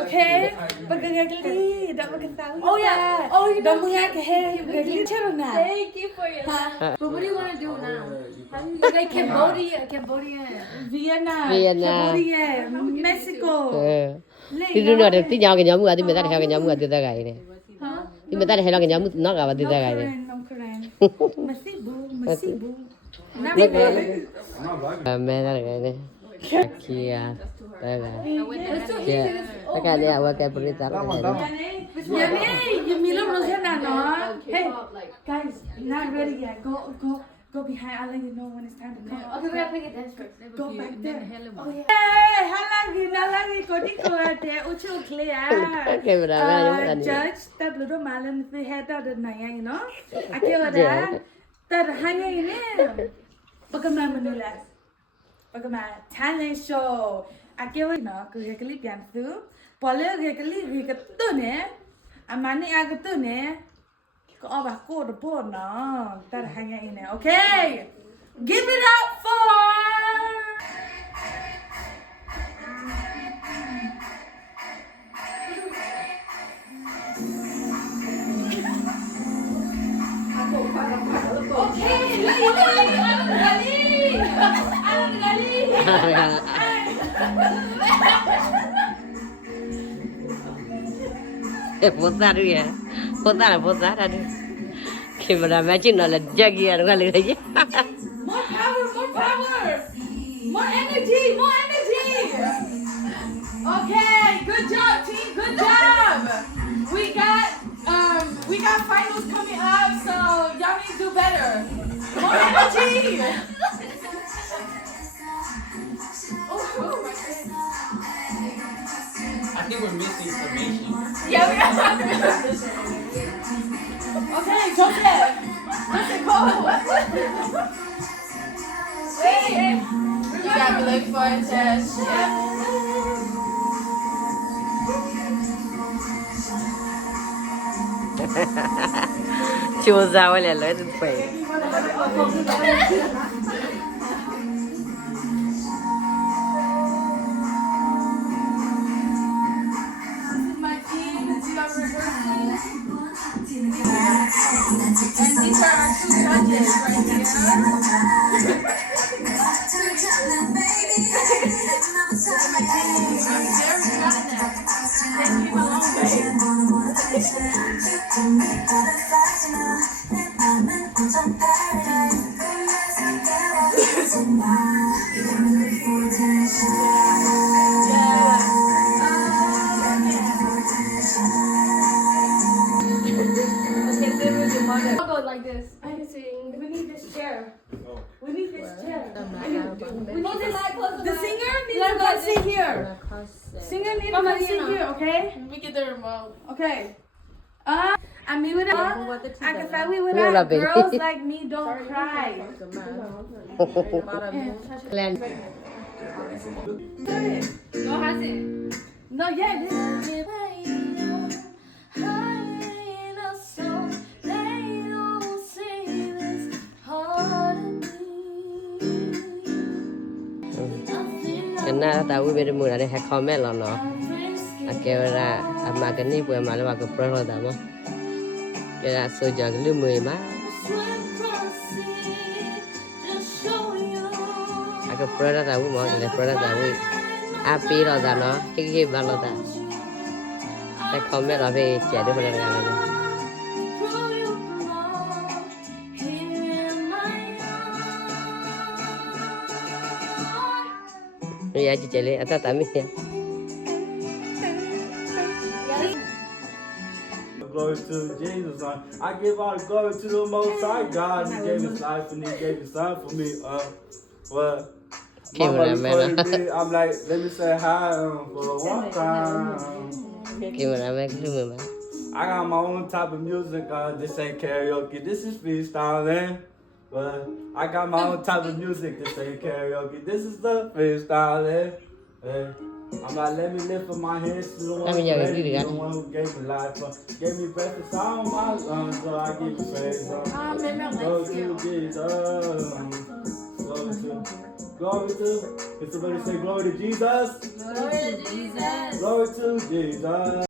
Okay, pagkakali, dapat kita. Oh yeah. Oh, you don't have to have pagkakali channel na. Thank you for your love. But what do you want to do now? Like Cambodia, Vietnam, Vietnam. Cambodia, Mexico. ဒီလိုတော့တိညာကညာမှုအတိမသားတဲ့ဟောကညာမှုအတိသက်ကိုင်းနေဒီမသားတဲ့ဟောကညာမှုနောက်ကပါတိသက်ကိုင်းနေ Masibu, masibu. မဲသားကိုင်းနေခီယာပဲပဲကျတကနေအဝကပရိသတ်တယ် Yani, you mean no no? Hey, guys, not ready yet. Go behind. I'll let you know when it's time to come. Okay, we gotta pick a dance first. Go back there. Oh yeah. Hey, halagi, kodi ko ate, uchu clear. ကင်မရာမဲရုံးတယ် Judge, that little malam the head of the naya, you know. Akela that hanya ini. Bagaimana menilai? Bagaimana talent show? Akela no, kekali pian tu. Boleh kekali tu ne. Amani aku tu ne. Ko abah ko the board no. That hanya ini. Okay. Give it up for Okay, Alam gali. ပိုသားရယ်ပိုသားတယ်ကင်မရာမဲချင်းတော့လက်ကြက်ကြီးရတော့လေကြီး More power, more energy. Okay, good job, team. Good job. We got finals coming up, so y'all need to do better. More energy. I think we're missing information. Yeah, we got Okay, Joseph. Go. Wait. You gotta look for a test. Chiusa olha lá do pai. My team is rehearsing. And these are our two judges right here. I'll go like this. I can sing. We need this chair. We need this chair. We need this. The singer needs to come sit here. Singer needs to come sit here, okay? We get the remote. Okay. I mean, with I can say we with Wala, baby. girls like me don't cry. Land. Go has it. No, yeah, this. Cái nào ta uy bên mua là để hay comment là nó. Kêu ra mà cái này vừa mà nó vào cái pro rồi tao mà. Cái là sôi giờ cái lưu 10 má. Cái pro đó tao uy mà cái pro đó tao uy. Happy rồi tao nó cái bao rồi tao. Cái comment là về trẻ đứa mình làm này. Ya jale ata tami ya. Glory to Jesus. I give all the glory to the Most High God. He gave His life and He gave His son for me. Well, I'm like, let me say hi for one time. I got my own type of music. This ain't karaoke. This is freestyling. But I got my own type of music. This ain't karaoke. This is the freestyling. I'm like, let me lift up my hands to the one, the one who gave me life, gave me breath and sound in my lungs, so I give you praise. Glory to Jesus. Glory to. Can somebody say glory to Jesus? Glory to Jesus. Glory to Jesus.